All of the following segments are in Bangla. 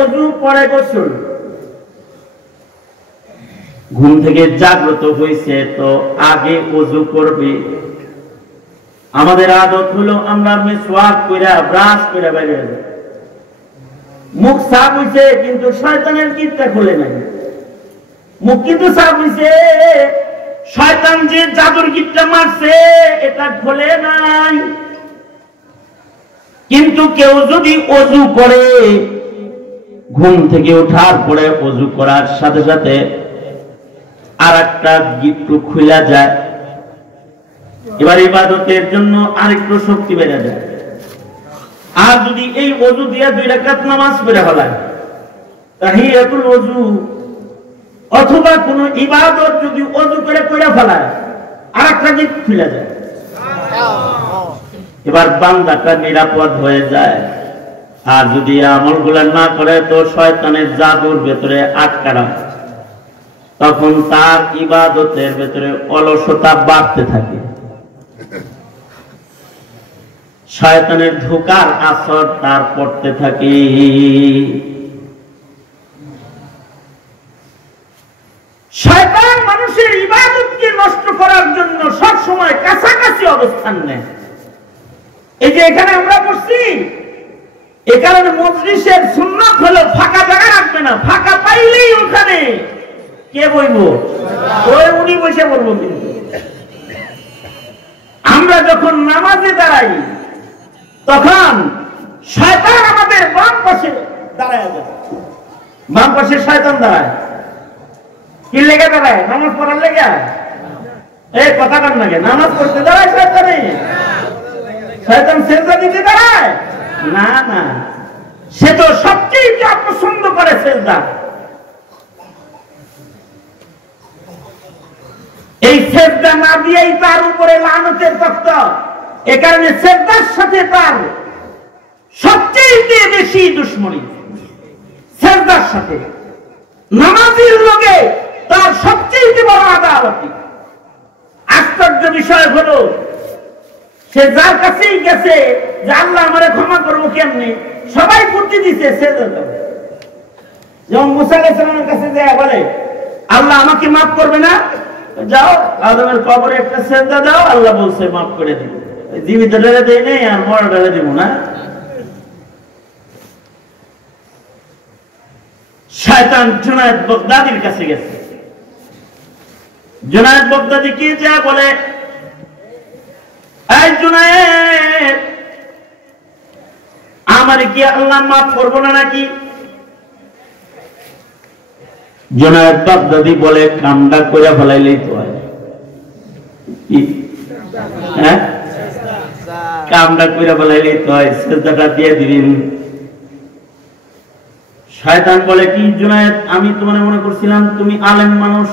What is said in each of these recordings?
ওযু পরে গোসল। ঘুম থেকে জাগ্রত হয়েছে তো আগে ওযু করবে। আমাদের আদত হলো আমরা মিসওয়াক কইরা ব্রাশ কইরা বাইরে যাই, মুখ সাফ হইছে কিন্তু শয়তানের কিটটা খুলে নাই। মুখ কিন্তু সাফ হইছে, শয়তান যে জাদুর কিটটা মারছে এটা খুলে নাই। কিন্তু কেউ যদি ওযু করে, ঘুম থেকে ওঠার পরে ওযু করার সাথে সাথে আরেকটা গিট্টু খুলে যায়, এবার ইবাদতের জন্য আরেকটু শক্তি বেড়ে যায়। আর যদি এই ওযু দিয়ে 2 রাকাত নামাজ পড়ে ফেলায়, তাহিয়াতুল ওযু অথবা কোন ইবাদত যদি ওযু করে পড়ে ফেলায়, আরেকটা গিট খুলে যায়, এবার বান্দাটা নিরাপদ হয়ে যায়। আর যদি আমলগুলো না করে তো শয়তানের জাদুর ভেতরে আটকানো, তখন তার ইবাদতের ভেতরে অলসতা বাড়তে থাকে, শয়তানের ধোঁকার আসর তার পড়তে থাকে। শয়তান মানুষের ইবাদতকে নষ্ট করার জন্য সব সময় কাছাকাছি অবস্থান নেয়। এই যে এখানে আমরা বসছি, এই কারণে মজলিসের সুন্নাত হলো ফাঁকা জায়গা রাখবে না, ফাঁকা পাইলেই ওখানে কে বইব, ওই উনি বসে পড়বো। কিন্তু আমরা যখন নামাজে দাঁড়াই তখন শয়তান আমাদের বাম পাশে দাঁড়ায় যায়। বাম পাশে শয়তান দাঁড়ায়, কি লেগে দাঁড়ায়? নামাজ পড়ার লেগে। এই কথা কান লাগে, নামাজ পড়তে দাঁড়ায় শয়তানে? শয়তান সেজদা দিতে দাঁড়ায় না, না, সে তো সবচেয়ে অপছন্দ করে সেজদা। এই সেজদা না দিয়েই তার উপরে লানতের তখ্ত। এ কারণে সেজদার সাথে তার সবচেয়ে বেশি দুশ্মনী, সেজদার সাথে নামাজের লোকে তার সবচেয়ে বড় আদাওয়াতি। আশ্চর্য বিষয় হলো, সে যার কাছেই গেছে যে আল্লাহ আমারে ক্ষমা করবো কেমনে, সবাই বুদ্ধি দিছে সেজদা দাও। যেমন মুসা আলাইহিস সালামের কাছে যায় বলে আল্লাহ আমাকে মাফ করবে না, যাও আদমের কবরে একটা সেজদা দাও, আল্লাহ বলছে মাফ করে দিব। জীবিত ডেলে দেয় নেই আর মরা ডেলে দিব না। শয়তান জুনায়েদ বাগদাদির কাছে গেছে। জুনায়েদ বাগদাদি কি যায় বলে, এই জুনায়েদ, আমার কি আল্লাহ মাফ করবো না নাকি? জুনায়েদ বাগদাদি বলে, কামটা করে ফেলাইলেই তো হয়। হ্যাঁ, কামটা করে ফেলাইলেই তো হয়, সেজদাটা দিয়ে দিবেন। শয়তান বলে, কি জুনায়েদ, আমি তোমার মনে করছিলাম তুমি আলেম মানুষ,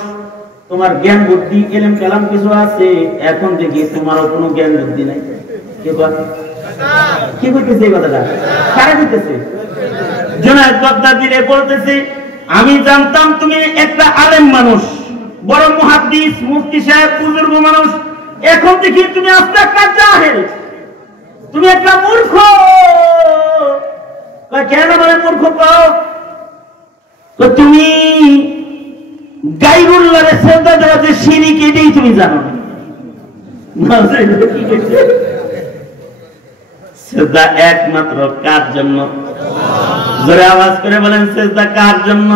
তোমার জ্ঞান বুদ্ধি এলেম কালাম কিছু আছে, এখন দেখি তোমারও কোনো জ্ঞান বুদ্ধি নাই। কি করতেছে এই কথাটা? কারা করতেছে? জুনায়েদ বাগদাদি বলতেছে, আমি জানতাম তুমি একটা আলেম মানুষ, বড় মুহাদ্দিস, মুফতি সাহেব, বুজুর্গ মানুষ, এখন দেখি তুমি আস্তে একটা জাহেল, তুমি একটা মূর্খ। কেন বলে মূর্খ পাও? তুমি গায়রুল্লাহর সেজদা দেওয়া যে শিরক, এটাই তুমি জানো না। সেজদা একমাত্র কার জন্য? জোরে আওয়াজ করে বলেন, সেজদা কার জন্য?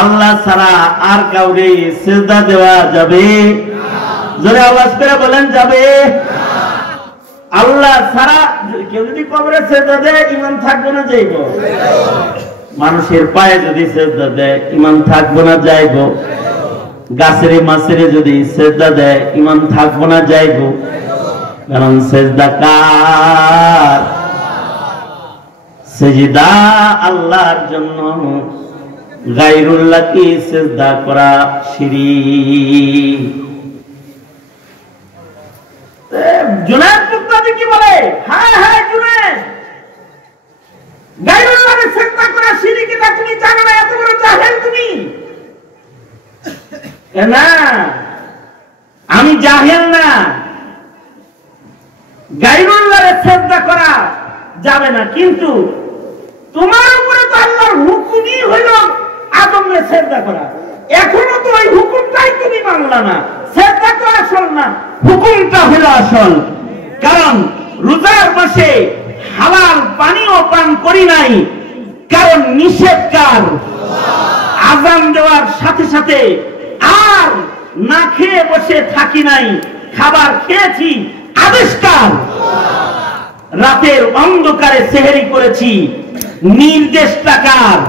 আল্লাহ ছাড়া আর কাউকে সেজদা দেওয়া যাবে? জোরে আওয়াজ করে বলেন, যাবে? আল্লাহ ছাড়া কেউ যদি কবরে সেজদা দেয়, ঈমান থাকবে না যাইব? মানুষের পায়ে যদি সেজদা দেয়, ঈমান থাকবো না যাইব? গাছের মাছের যদি সেজদা দেয়, ঈমান থাকবো না যাইব? কারণ সেজদা কার? সেজদা আল্লাহর জন্য, গায়রুল্লাহকে সেজদা করা শিরক। জুনায়েদ বাগদাদি কি বলে, হ্যাঁ হ্যাঁ জুনায়েদ, গায়রুল্লাহকে সেজদা করা শিরক, এটা তুমি জানো না? এত বড় জাহেল তুমি? না, আমি জাহেল না। গায়রুল্লাহকে সেজদা করা যাবে না, কিন্তু তোমার উপরে তো আল্লাহ করা। এখনো তো ওই হুকুমটাই তুমি মানলা না, সেটা তো আসল না, হুকুমটা হলো আসল। কারণ রোজার মাসে হালাল পানিও পান করি নাই, কারণ নিষেধ কার? আযান দেওয়ার সাথে সাথে আর না খেয়ে বসে থাকি নাই, খাবার খেয়েছি, আবিষ্কার রাতের অন্ধকারে সেহরি করেছি, নির্দেশটা কার?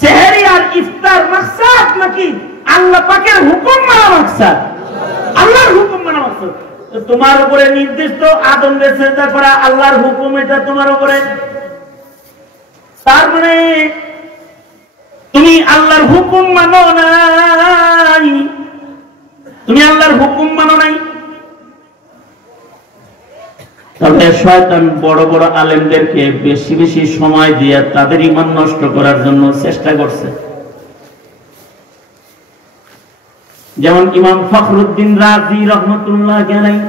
সেহরি আর ইফতার মাকসাদ নাকি আল্লাহ পাকের হুকুম মানা মাকসাদ? আল্লাহর হুকুম মানা মাকসাদ। তোমার উপরে নির্দেশ তো আদমকে সিজদা করা, আল্লাহর হুকুম, এটা তোমার উপরে। তার মানে তুমি আল্লাহর হুকুম মানো নাই, তুমি আল্লাহর হুকুম মানো নাই। তবে শয়তান বড় বড় আলেমদেরকে বেশি বেশি সময় দিয়ে তাদের ঈমান নষ্ট করার জন্য চেষ্টা করছে। যেমন ইমাম ফখরুদ্দিন রাজি রহমতুল্লাহ আলাইহি,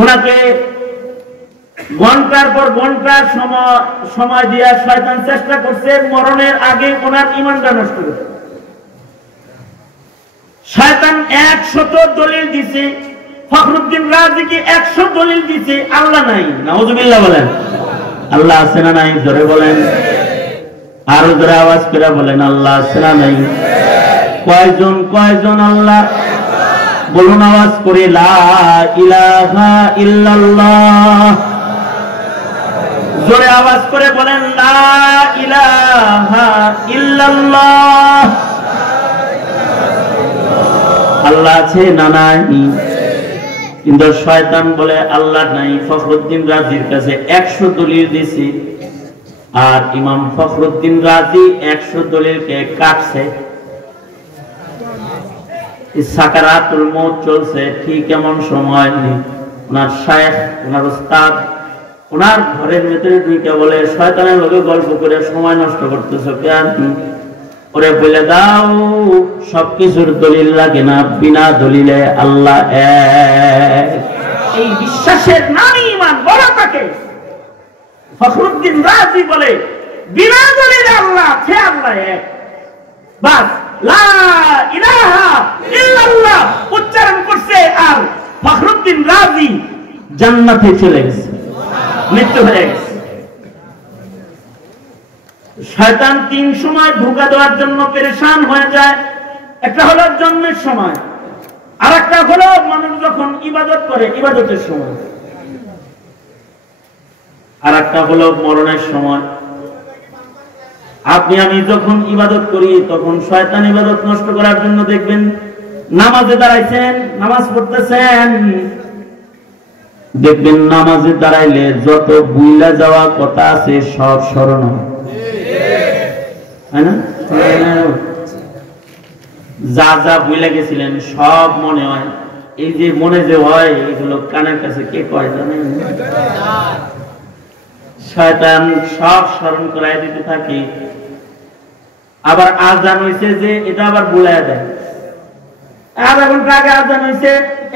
ওনাকে ঘন্টার পর ঘন্টা সময় দিয়ে শয়তান চেষ্টা করছে মরণের আগে ওনার ঈমানটা নষ্ট করতে। শয়তান 100 দলিল দিছে, ফখরুদ্দিন রাজিকে 100 দলিল দিছে, আল্লাহ নাই। নাউজুবিল্লাহ বলেন। আল্লাহ আছে না নাই? জোরে বলেন, আরো জোরে আওয়াজ করে বলেন, আল্লাহ আছে না নাই? কয়জন কয়জন আল্লাহ? বলুন আওয়াজ করে, লা ইলাহা ইল্লাল্লাহ। জোরে আওয়াজ করে বলেন, লা ইলাহা ইল্লাল্লাহ। আল্লাহ আছে না নাই? কিন্তু শয়তান বলে আল্লাহ নাই। ফখরুদ্দিন রাজির কাছে 100 দলিল দিছি, আর ইমাম ফখরুদ্দিন রাজি 100 দলিলকে কাটছে। সাকারাতুল মউত চলছে, ঠিক এমন সময় ওনার শায়েখ, ওনার উস্তাদ ওনার ঘরের ভিতরে ঢুকে বলে, শয়তানের লগে গল্প করে সময় নষ্ট করতেছো কেন? ওরে বলে দাও, সবকিছুর দলিল লাগে না, বিনা দলিলে আল্লাহ এক। এই বিশ্বাসের নামই ঈমান বলা থাকে। ফখরুদ্দিন রাজি বলে, বিনা দলিলে আল্লাহ, সে আল্লাহ এক। বাস লা ইলাহা ইল্লাল্লাহ উচ্চারণ করছে, আর ফখরুদ্দিন রাজি জান্নাতে চলে গেছে, মৃত্যু হয়ে গেছে। শয়তান 3 সময় ধোঁকা দেওয়ার জন্য পেরেশান হয়ে যায়। একটা হলো জন্মের সময়, আর একটা হলো মানুষ যখন ইবাদত করে ইবাদতের সময়, আর একটা হলো মরণের সময়। আপনি আমি যখন ইবাদত করি তখন শয়তান ইবাদত নষ্ট করার জন্য দেখবেন নামাজে দাঁড়াইছেন, নামাজ পড়তেছেন, দেখবেন নামাজে দাঁড়াইলে যত ভুইলা যাওয়া কথা আছে সব স্মরণ হয়, তাই না? যা যা ভুইলা গেছিলেন সব মনে হয়। এই যে মনে যে হয়, এগুলো কানের কাছে কে কয় জানেন? শয়তান সব স্মরণ করাই দিতে থাকে। আবার আজান হইছে যে এটা আবার ভুলাইয়া দেয়। আধা ঘন্টা আগে আজান হইছে,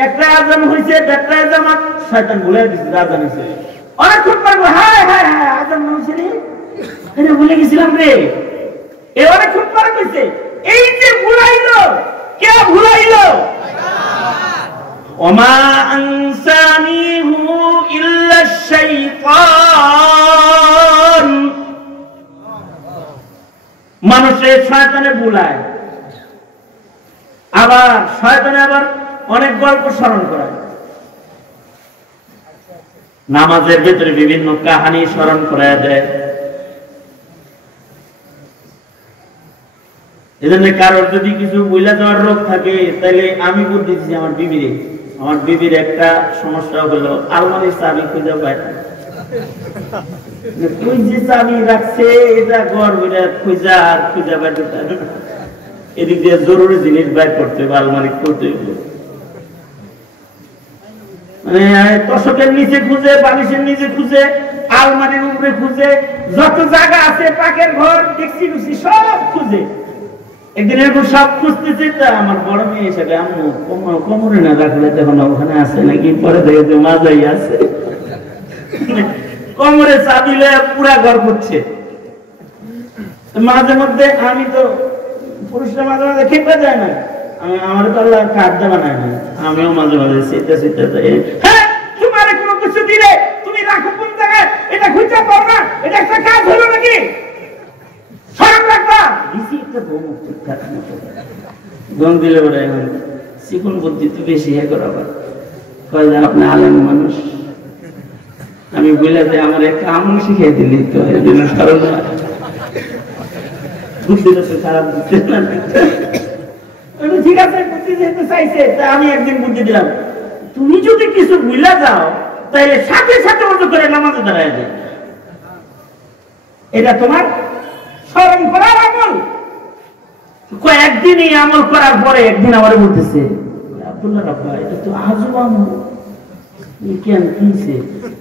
একটা আজান হইছে, একটা জামাত, শয়তান ভুলাই দিছে আজান হইছে। অনেকক্ষণ পর হায় হায় হায় আজান হইছে রে, এটা ভুলে গেছিলাম রে। এই অনেকক্ষণ পর কইছে, এই যে ভুলাইলো, কে ভুলাইলো? ওমা আনসানিহু ইল্লা শাইতান। মানুষের শয়তানে ভুলায়, আবার শয়তানে আবার অনেক গল্প স্মরণ করায়। নামাজের ভিতরে বিভিন্ন কাহিনী স্মরণ করায় দেয়। এজন্য কারোর যদি কিছু বুঝলা যাওয়ার রোগ থাকে, তাহলে আমি বুদ্ধি দিচ্ছি আমার বিবিরে। আমার বিবির একটা সমস্যা হলো আলমারির চাবি খুঁজে পায় না। তুই যে চাবি রাখছে এটা ঘর বইটা খুঁজা আর খুঁজা পাইতে, এদিক দিয়ে জরুরি জিনিস বের করতে হবে, আলমারি খুলতে হবে। মানে তোষকের নিচে খুঁজে, বালিশের নিচে খুঁজে, আলমারির উপরে খুঁজে, যত জায়গা আছে পাকের ঘর দেখছি খুঁজছি সব খুঁজে। একদিন এরকম সব খুঁজতেছে, তা আমার বড় মেয়ে হিসেবে আম্মু কোমরে না রাখলে তখন ওখানে আছে নাকি, পরে দেখে মাজাই আছে, কোমরে চাবি লয়ে পুরা ঘর করছে। মাঝে মধ্যে আমি তো পুরুষরা মাঝে মাঝে খেপে যায় না, আমার তো আল্লাহ কার্ডটা বানায় না, আমিও মাঝে মাঝে শীতে শীতে যাই। হ্যাঁ, তোমার কোনো কিছু দিলে তুমি রাখো কোন জায়গায়, এটা খুঁজে পাও না, এটা একটা কাজ হলো নাকি? সরব রাখবা দিছি একটা বউ ঠিকঠাক মতো গন দিলে বলে এখন চিকন বুদ্ধি তো বেশি হে করাবার কয় যে আপনি আলেম মানুষ, আমি বলে যে আমার একটা আমল শিখিয়ে দিলি তো এই জন্য সরব না বুদ্ধিটা তো খারাপ দিচ্ছে না। ঠিক আছে, বুদ্ধি যেহেতু চাইছে তা আমি একদিন বুদ্ধি দিলাম, তুমি যদি কিছু ভুলে যাও তাহলে সাথে সাথে অজু করে নামাজে দাঁড়ায় যায়, এটা তোমার স্মরণ করার আমল। কয়েকদিন এই আমল করার পরে একদিন আমার বলতেছে, আব্দুল্লাহ রাব্বা এটা তো আজব আমল, কেন কিছে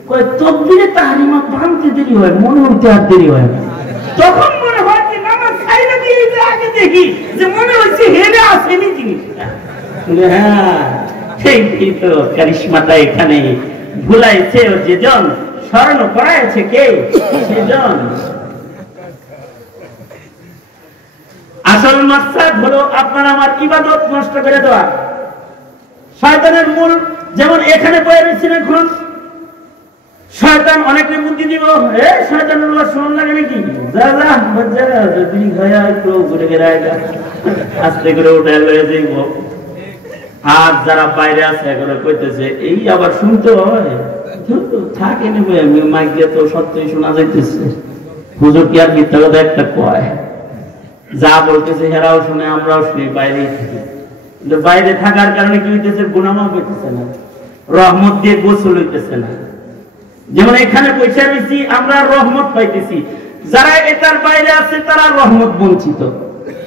কয় তকবীরে তাহরিমা বানতে দেরি হয়, মনে হতে আর দেরি হয় না। তখন মনে হয় যে নামাজ খাইলে দিয়ে যে আগে দেখি যে মনে হচ্ছে হেরে আসেনি জিনিসটা। হ্যাঁ সেই তো কারিশমাটা এখানে ভুলাইছে যেজন, স্মরণ করাইছে কে সেজন। আসল মাকসাদ হলো আপনার আমার ইবাদত নষ্ট করে দেওয়া। শয়তানের মূল যেমন এখানে বয়ে রয়েছেন, এখন শয়তান অনেককে বুদ্ধি দিব, শয়তানের কথা শোন লাগে নাকি, যা যা বাচ্চা যদি গায়া একটু ঘুরে গেরায় যা আস্তে করে উঠে লয়ে যাইব। আর যারা বাইরে আছে এগুলো কইতেছে এই আবার শুনতে হয় থাকে নেবে, আমি মাইক দিয়ে তো সত্যই শোনা যাইতেছে, হুজুর কি আর মিথ্যা কথা একটা কয়, যা বলতেছে হেরাও শুনে আমরাও শুনি, বাইরেই থাকি। কিন্তু বাইরে থাকার কারণে কি হইতেছে, গুনাহও হইতেছে না, রহমত দিয়ে গোসল হইতেছে না। যেমন এখানে পয়সা বেশি আমরা রহমত পাইতেছি, যারা এটার বাইরে আছে তারা রহমত বঞ্চিত।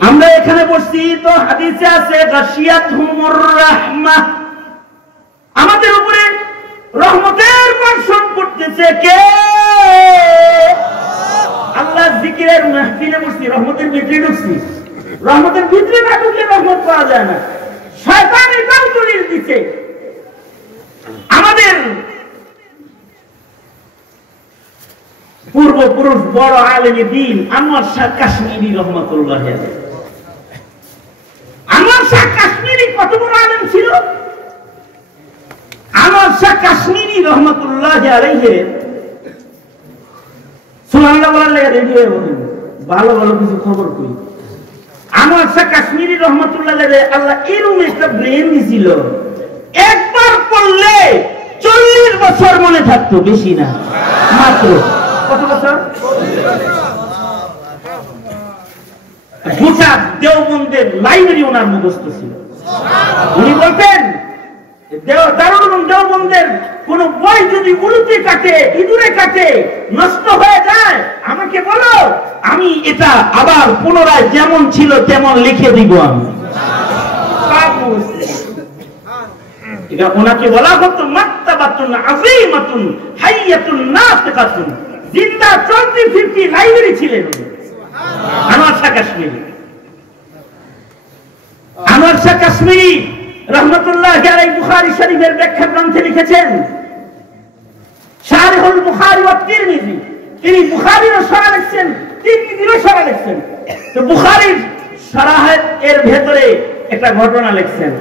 আমরা এখানে বসছি তো হাদিসে আছে গাশিয়াতুহুমুর রাহমাহ, আমাদের উপরে রহমতের বর্ষণ করতেছে কে? আল্লাহ জিকিরের মাহফিলে বসছি, রহমতের ভিতরে ঢুকছি। রহমতের ভিতরে না ঢুকলে রহমত পাওয়া যায় না। শয়তান এটাও দলিল দিচ্ছে। আমাদের পূর্বপুরুষ বড় আলেমে দ্বীন আনোয়ার শাহ কাশ্মীরি রহমাতুল্লাহ আলাইহি, আনোয়ার শাহ কাশ্মীরি কত বড় আলেম ছিল! আনোয়ার শাহ কাশ্মীরি রহমাতুল্লাহ আলাইহি সুবহানাল্লাহ বলার লাগে রেডি হয়ে বলেন, ভালো ভালো কিছু খবর কই। আনোয়ার শাহ কাশ্মীরি রহমাতুল্লাহ আলাইহি আল্লাহ এরকম একটা ব্রেন দিছিল, একবার পড়লে 40 বছর মনে থাকতো, বেশি না, মাত্র কত বছর? গোটা দেওবন্দের লাইব্রেরি ওনার মুখস্থ ছিল। উনি বলতেন দেওবন্দের কোন বই যদি উল্টে কাটে, ইঁদুরে কাটে, নষ্ট হয়ে যায়, আমাকে বলো, আমি এটা আবার পুনরায় যেমন ছিল তেমন লিখে দিব। আমি এটা ওনাকে বলা হতো মাকতাবাতুন আযীমাতুন হাইয়াতুন নাতিকাতুন, জিন্দা চলতি ফিরতি লাইব্রেরি ছিলেন আনোয়ার শাহ কাশ্মীরি। আনোয়ার শাহ কাশ্মীরি রহমাতুল্লাহ আলাইহি বুখারী শরীফের ব্যাখ্যা গ্রন্থে লিখেছেন শারহুল বুখারী ওয়া তিরমিজি, তিনি বুখারীর শরহ লিখছেন, তিরমিজির শরহ লিখছেন। তো বুখারীর শরহ এর ভেতরে একটা ঘটনা লিখছেন।